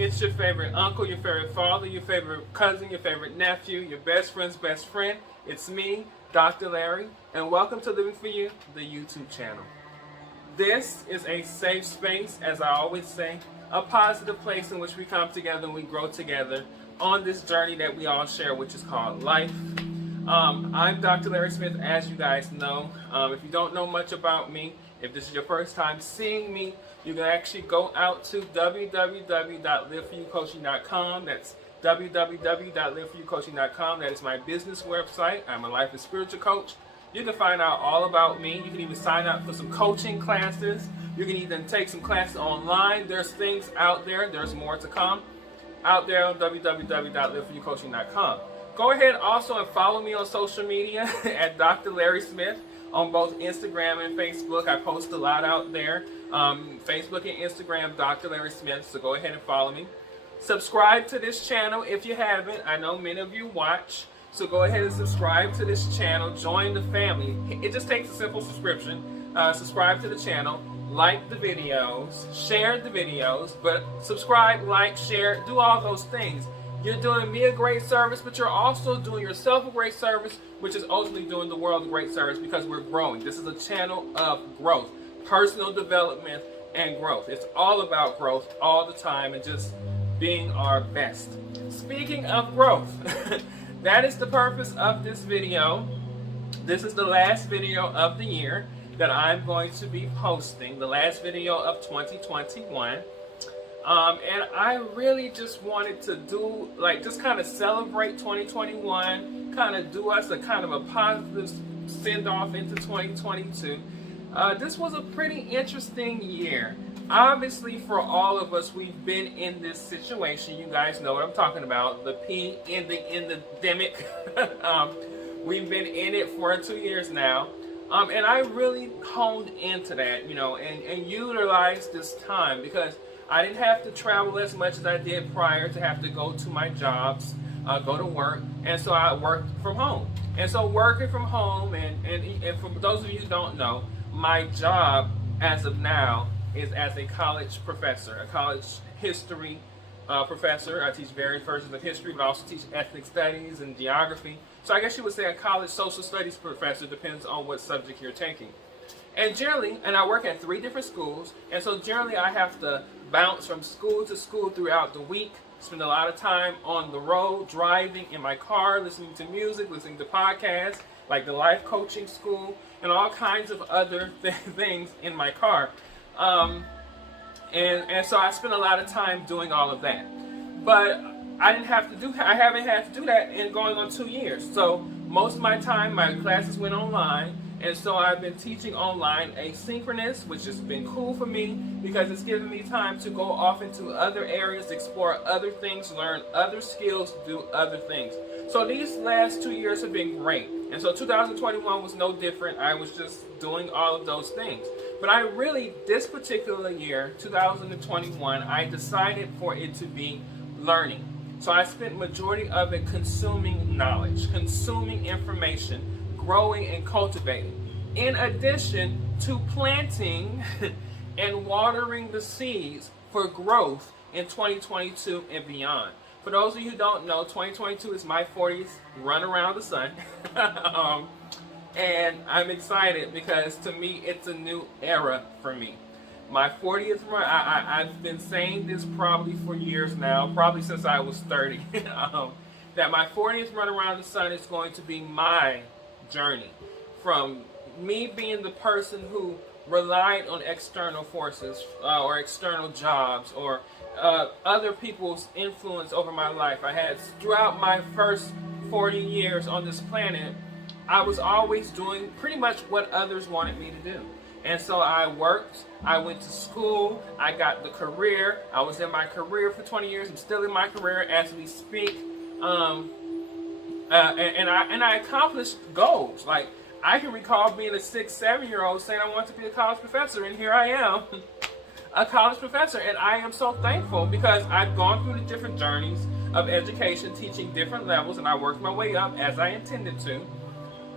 It's your favorite uncle, your favorite father, your favorite cousin, your favorite nephew, your best friend's best friend. It's me, Dr. Larry, and welcome to Living For You, the YouTube channel. This is a safe space, as I always say, a positive place in which we come together and we grow together on this journey that we all share, which is called life. I'm Dr. Larry Smith, as you guys know. If you don't know much about me, if this is your first time seeing me, you can actually go out to www.liveforyoucoaching.com. That's www.liveforyoucoaching.com. That is my business website. I'm a life and spiritual coach. You can find out all about me. You can even sign up for some coaching classes. You can even take some classes online. There's things out there. There's more to come out there on www.liveforyoucoaching.com. Go ahead also and follow me on social media at Dr. Larry Smith on both Instagram and Facebook. I post a lot out there. Facebook and Instagram, Dr. Larry Smith. So go ahead and follow me. Subscribe to this channel if you haven't. I know many of you watch. So go ahead and subscribe to this channel. Join the family. It just takes a simple subscription. Subscribe to the channel. Like the videos. Share the videos. But subscribe, like, share. Do all those things. You're doing me a great service, but you're also doing yourself a great service, which is ultimately doing the world a great service because we're growing. This is a channel of growth, personal development, and growth. It's all about growth all the time and just being our best. Speaking of growth, that is the purpose of this video. This is the last video of the year that I'm going to be posting, the last video of 2021. And I really just wanted to do, just kind of celebrate 2021, kind of do us a kind of a positive send-off into 2022. This was a pretty interesting year. Obviously, for all of us, we've been in this situation. You guys know what I'm talking about, the P in the endemic. We've been in it for 2 years now. And I really honed into that, and utilized this time because I didn't have to travel as much as I did prior to have to go to my jobs, go to work, and so I worked from home. And so working from home, and for those of you who don't know, my job as of now is as a college professor, a college history professor. I teach various versions of history, but I also teach ethnic studies and geography. So I guess you would say a college social studies professor, depends on what subject you're taking. And generally, and I work at 3 different schools, and so generally I have to bounce from school to school throughout the week, spend a lot of time on the road, driving in my car, listening to music, listening to podcasts, like the life coaching school, and all kinds of other things in my car. And so I spent a lot of time doing all of that. But I haven't had to do that in going on 2 years. So most of my time, my classes went online. And so I've been teaching online asynchronous, which has been cool for me because it's given me time to go off into other areas, explore other things, learn other skills, do other things. So these last 2 years have been great. And so 2021 was no different. I was just doing all of those things. But I really, this particular year, 2021, I decided for it to be learning. So I spent majority of it consuming knowledge, consuming information, growing and cultivating, in addition to planting and watering the seeds for growth in 2022 and beyond. For those of you who don't know, 2022 is my 40th run around the sun. And I'm excited because to me it's a new era for me. My 40th run, I've been saying this probably for years now, probably since I was 30, that my 40th run around the sun is going to be my journey from me being the person who relied on external forces or external jobs or other people's influence over my life. I had, throughout my first 40 years on this planet, I was always doing pretty much what others wanted me to do. And so I worked, I went to school, I got the career, I was in my career for 20 years, I'm still in my career as we speak. And I accomplished goals. Like, I can recall being a 6, 7-year-old saying I want to be a college professor, and here I am, a college professor. And I am so thankful because I've gone through the different journeys of education, teaching different levels, and I worked my way up as I intended to.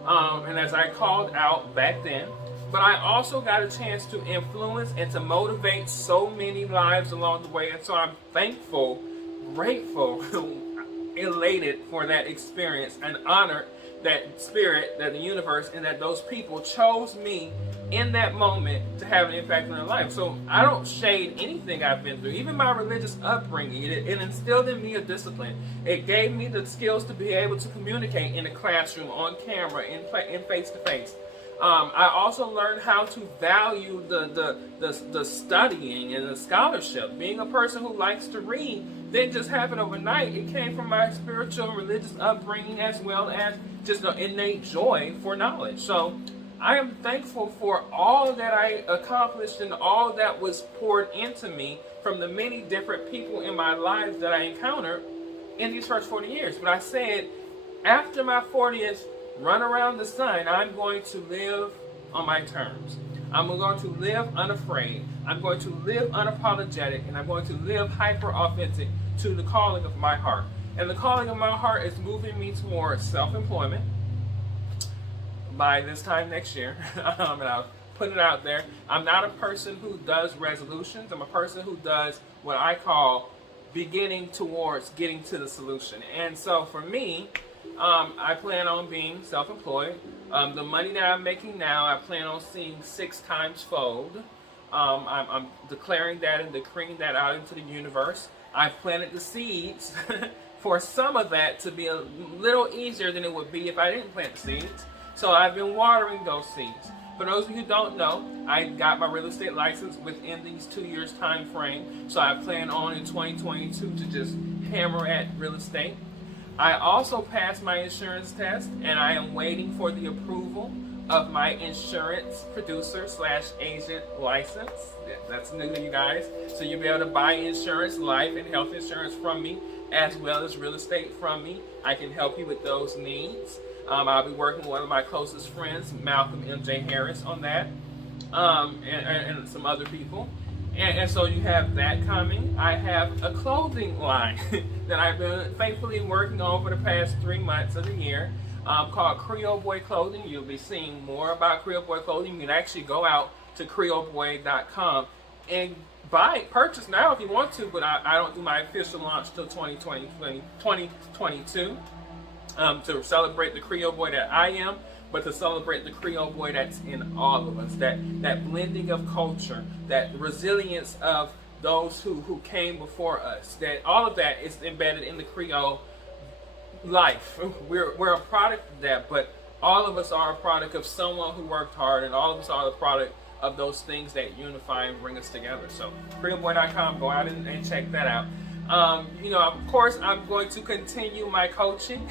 and as I called out back then. But I also got a chance to influence and to motivate so many lives along the way. And so I'm thankful, grateful, elated for that experience, and honored that spirit, that the universe, and that those people chose me in that moment to have an impact on their life. So I don't shade anything I've been through. Even my religious upbringing, it instilled in me a discipline. It gave me the skills to be able to communicate in the classroom, on camera, in face-to-face. I also learned how to value the studying and the scholarship. Being a person who likes to read didn't just happen overnight. It came from my spiritual and religious upbringing, as well as just an innate joy for knowledge. So I am thankful for all that I accomplished and all that was poured into me from the many different people in my life that I encountered in these first 40 years. But I said, after my 40th run around the sun, I'm going to live on my terms. I'm going to live unafraid. I'm going to live unapologetic, and I'm going to live hyper authentic to the calling of my heart. And the calling of my heart is moving me towards self-employment by this time next year. And I'll put it out there. I'm not a person who does resolutions. I'm a person who does what I call beginning towards getting to the solution. And so for me, I plan on being self-employed. The money that I'm making now, I plan on seeing 6 times fold. I'm declaring that and decreeing that out into the universe. I've planted the seeds for some of that to be a little easier than it would be if I didn't plant the seeds. So I've been watering those seeds. For those of you who don't know, I got my real estate license within these 2 years time frame. So I plan on in 2022 to just hammer at real estate. I also passed my insurance test, and I am waiting for the approval of my insurance producer / agent license. That's new to you guys. So you'll be able to buy insurance, life and health insurance from me, as well as real estate from me. I can help you with those needs. I'll be working with one of my closest friends, Malcolm M.J. Harris, on that, and some other people. And so you have that coming. I have a clothing line that I've been faithfully working on for the past 3 months of the year, called Creole Boy Clothing. You'll be seeing more about Creole Boy Clothing. You can actually go out to creoleboy.com and purchase now if you want to, but I don't do my official launch till 2022 to celebrate the Creole Boy that I am, but to celebrate the Creole Boy that's in all of us, that blending of culture, that resilience of those who came before us, that all of that is embedded in the Creole life. We're a product of that, but all of us are a product of someone who worked hard, and all of us are the product of those things that unify and bring us together. So creoleboy.com, go out and check that out. Of course, I'm going to continue my coaching.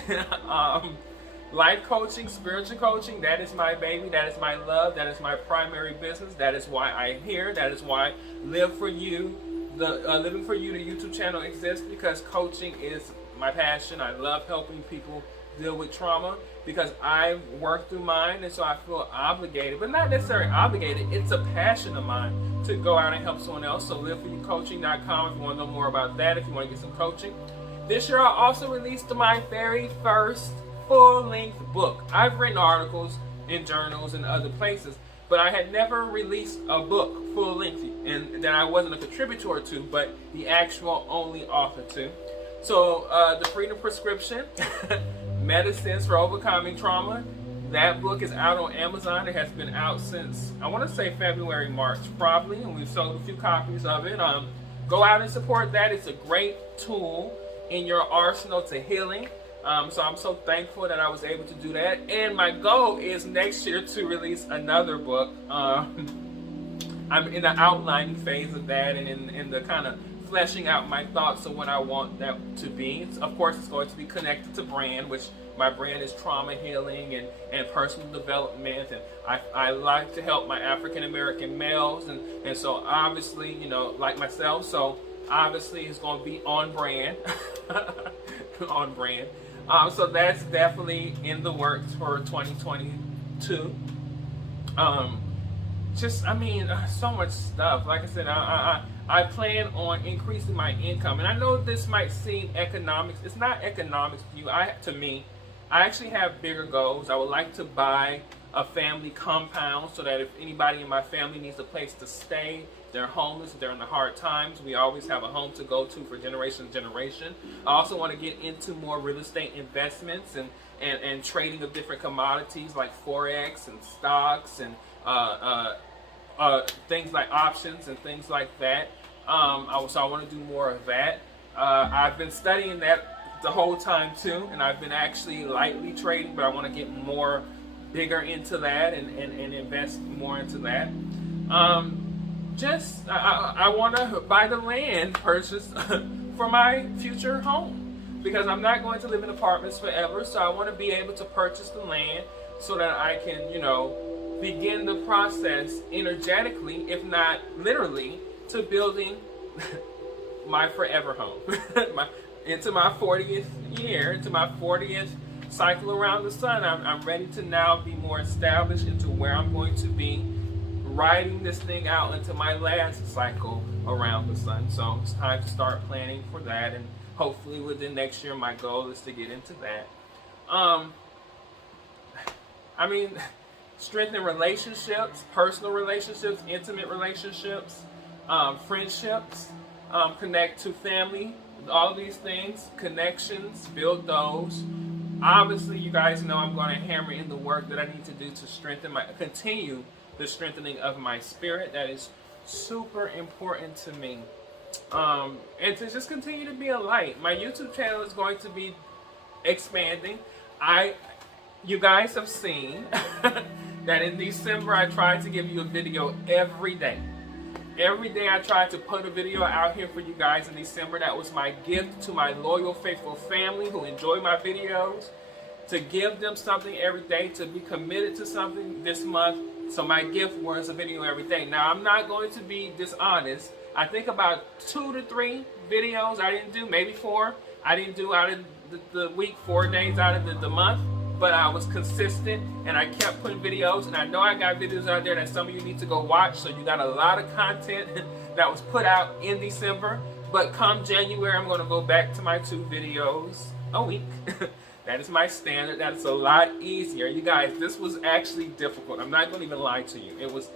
Life coaching, spiritual coaching, that is my baby, that is my love, that is my primary business, that is why I'm here, that is why Live For You, Living For You, the YouTube channel exists, because coaching is my passion. I love helping people deal with trauma because I've worked through mine, and so I feel obligated, but not necessarily obligated, it's a passion of mine to go out and help someone else. So liveforyoucoaching.com if you want to know more about that, if you want to get some coaching. This year I also released my very first full-length book. I've written articles in journals and other places, but I had never released a book full-length, and that I wasn't a contributor to, but the actual only author to. So The Freedom Prescription, Medicines for Overcoming Trauma, that book is out on Amazon. It has been out since, I want to say February, March probably, and we've sold a few copies of it. Go out and support that. It's a great tool in your arsenal to healing. So I'm so thankful that I was able to do that. And my goal is next year to release another book. I'm in the outlining phase of that, and in the kind of fleshing out my thoughts of what I want that to be. Of course, it's going to be connected to brand, which my brand is trauma healing and personal development. And I like to help my African American males. And so obviously, like myself, so obviously it's going to be on brand. On brand. So that's definitely in the works for 2022. So much stuff. Like I said, I plan on increasing my income, and I know this might seem economics. It's not economics to you. To me, I actually have bigger goals. I would like to buy a family compound so that if anybody in my family needs a place to stay, they're homeless, they're in the hard times, we always have a home to go to for generation to generation. I also want to get into more real estate investments and trading of different commodities like Forex and stocks and things like options and things like that. So I want to do more of that. I've been studying that the whole time too, and I've been actually lightly trading, but I want to get more bigger into that and invest more into that. I want to buy the land purchase for my future home, because I'm not going to live in apartments forever. So I want to be able to purchase the land so that I can, begin the process energetically, if not literally, to building my forever home. Into my 40th year, into my 40th cycle around the sun, I'm ready to now be more established into where I'm going to be riding this thing out into my last cycle around the sun. So it's time to start planning for that, and hopefully within next year my goal is to get into that. Strengthen relationships, personal relationships, intimate relationships, friendships, connect to family, all these things, connections, build those. Obviously, you guys know I'm going to hammer in the work that I need to do to continue the strengthening of my spirit. That is super important to me. And to just continue to be a light. My YouTube channel is going to be expanding. You guys have seen that in December I tried to give you a video every day. Every day I tried to put a video out here for you guys in December. That was my gift to my loyal, faithful family who enjoy my videos, to give them something every day, to be committed to something this month. So my gift was a video every day. Now, I'm not going to be dishonest. I think about 2 to 3 videos I didn't do, maybe 4. I didn't do out of the week, 4 days out of the month. But I was consistent, and I kept putting videos, and I know I got videos out there that some of you need to go watch. So you got a lot of content that was put out in December. But come January, I'm going to go back to my 2 videos a week. That is my standard. That is a lot easier. You guys, this was actually difficult. I'm not going to even lie to you. It was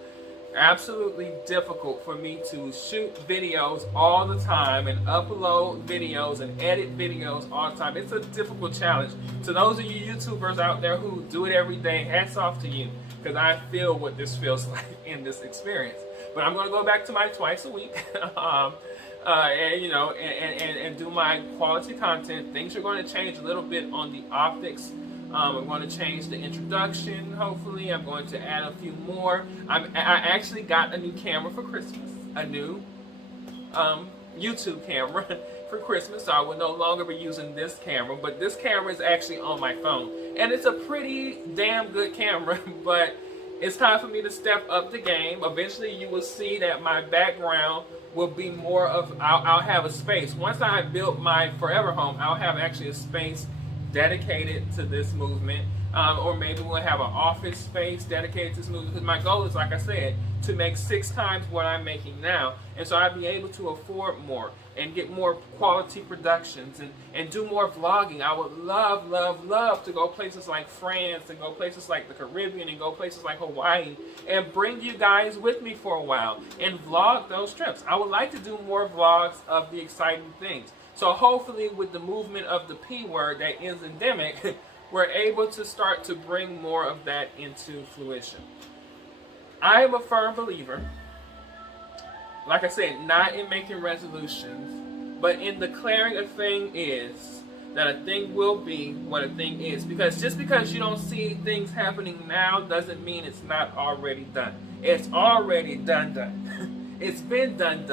absolutely difficult for me to shoot videos all the time and upload videos and edit videos all the time. It's a difficult challenge. To those of you YouTubers out there who do it every day, hats off to you, because I feel what this feels like in this experience. But I'm going to go back to my twice a week and do my quality content. Things are going to change a little bit on the optics. I'm going to change the introduction, hopefully. I'm going to add a few more. I actually got a new camera for Christmas. A new YouTube camera for Christmas. So I will no longer be using this camera. But this camera is actually on my phone. And it's a pretty damn good camera. But it's time for me to step up the game. Eventually you will see that my background will be more of, I'll have a space. Once I built my forever home, I'll have actually a space dedicated to this movement, or maybe we'll have an office space dedicated to this movement, because my goal is, like I said, to make 6 times what I'm making now, and so I'd be able to afford more and get more quality productions and do more vlogging. I would love to go places like France and go places like the Caribbean and go places like Hawaii and bring you guys with me for a while and vlog those trips. I would like to do more vlogs of the exciting things. So hopefully with the movement of the P word that ends endemic, we're able to start to bring more of that into fruition. I am a firm believer, like I said, not in making resolutions, but in declaring a thing is, that a thing will be what a thing is. Because just because you don't see things happening now doesn't mean it's not already done. It's already done. It's been done.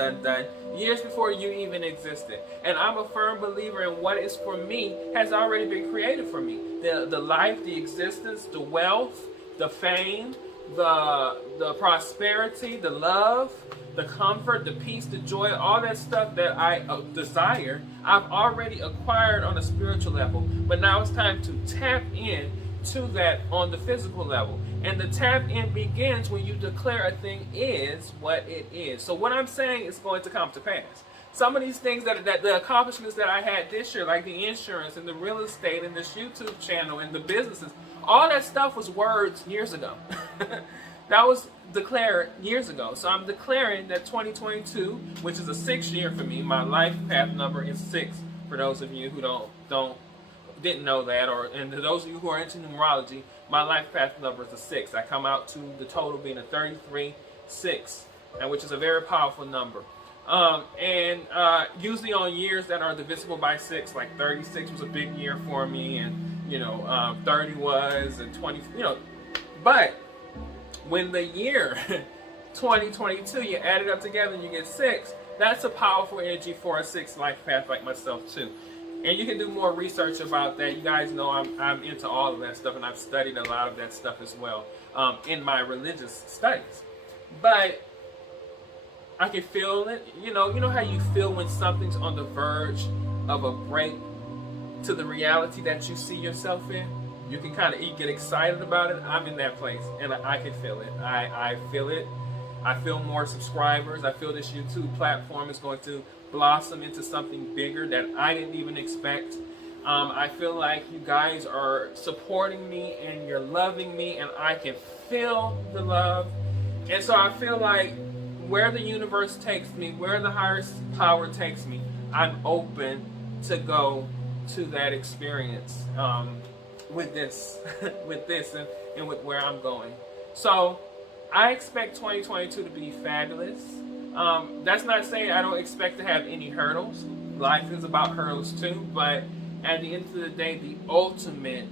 Years before you even existed. And I'm a firm believer in what is for me has already been created for me. The life, the existence, the wealth, the fame, the prosperity, the love, the comfort, the peace, the joy, all that stuff that I desire, I've already acquired on a spiritual level. But now it's time to tap in to that on the physical level. And the tap in begins when you declare a thing is what it is. So what I'm saying is going to come to pass. some of these things that the accomplishments that I had this year, like the insurance and the real estate and this YouTube channel and the businesses, all that stuff was words years ago. That was declared years ago. So I'm declaring that 2022, which is a 6 year for me, my life path number is 6. For those of you who didn't know that, and to those of you who are into numerology, my life path number is a 6. I come out to the total being a 33-6, and which is a very powerful number. Usually on years that are divisible by 6, like 36 was a big year for me, and 30 was, and 20, but when the year 2022, you add it up together and you get 6, that's a powerful energy for a 6 life path like myself too. And you can do more research about that. You guys know I'm into all of that stuff, and I've studied a lot of that stuff as well in my religious studies. But I can feel it. You know how you feel when something's on the verge of a break to the reality that you see yourself in? You can kind of get excited about it. I'm in that place, and I can feel it. I feel it. I feel more subscribers. I feel this YouTube platform is going to blossom into something bigger that I didn't even expect. I feel like you guys are supporting me and you're loving me, and I can feel the love. And so I feel like where the universe takes me, where the higher power takes me, I'm open to go to that experience with this, and with where I'm going. So I expect 2022 to be fabulous. That's not saying I don't expect to have any hurdles. Life is about hurdles too, but at the end of the day, the ultimate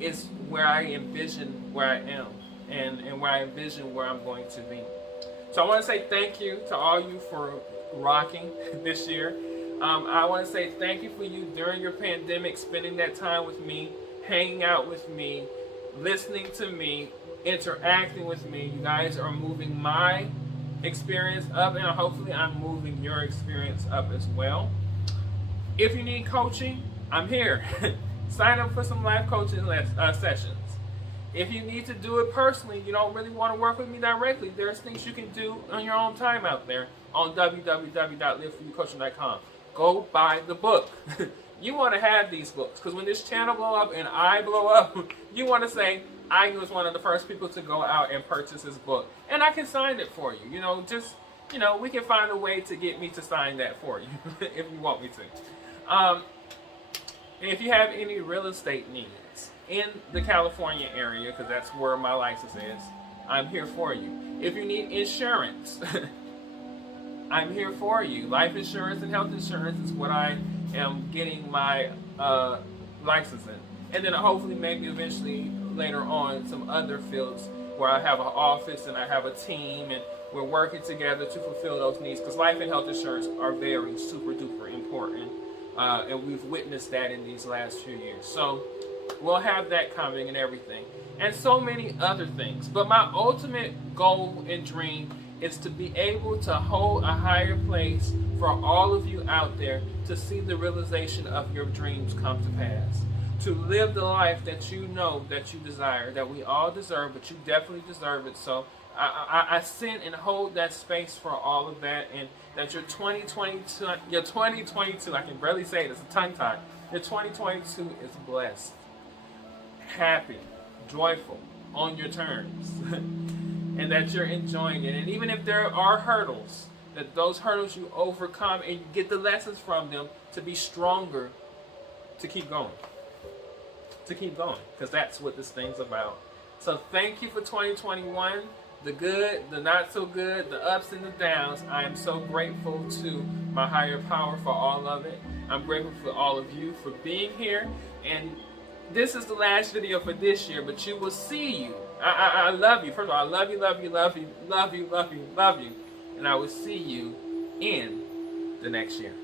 is where I envision where I am, and where I envision where I'm going to be. So I want to say thank you to all you for rocking this year. I want to say thank you for you during your pandemic, spending that time with me, hanging out with me, listening to me, interacting with me. You guys are moving my experience up, and hopefully I'm moving your experience up as well. If you need coaching, I'm here. Sign up for some live coaching sessions. If you need to do it personally, you don't really want to work with me directly, there's things you can do on your own time out there on www.liveforyoucoaching.com. Go buy the book. You want to have these books, because when this channel blow up and I blow up, you want to say, I was one of the first people to go out and purchase this book. And I can sign it for you. We can find a way to get me to sign that for you if you want me to. And if you have any real estate needs in the California area, because that's where my license is, I'm here for you. If you need insurance, I'm here for you. Life insurance and health insurance is what I am getting my license in. And then hopefully maybe eventually later on some other fields where I have an office and I have a team and we're working together to fulfill those needs, because life and health insurance are very super duper important, and we've witnessed that in these last few years. So we'll have that coming and everything, and so many other things. But my ultimate goal and dream is to be able to hold a higher place for all of you out there to see the realization of your dreams come to pass. To live the life that you know that you desire, that we all deserve, but you definitely deserve it. So I send and hold that space for all of that, and that your 2022, I can barely say it, it's a tongue tie. Your 2022 is blessed, happy, joyful, on your terms, and that you're enjoying it. And even if there are hurdles, that those hurdles you overcome and you get the lessons from them to be stronger, to keep going. Because that's what this thing's about. So thank you for 2021, the good, the not so good, the ups and the downs. I am so grateful to my higher power for all of it. I'm grateful for all of you for being here. And this is the last video for this year, but you will see you. I love you. First of all, I love you, love you, love you, love you, love you, love you. And I will see you in the next year.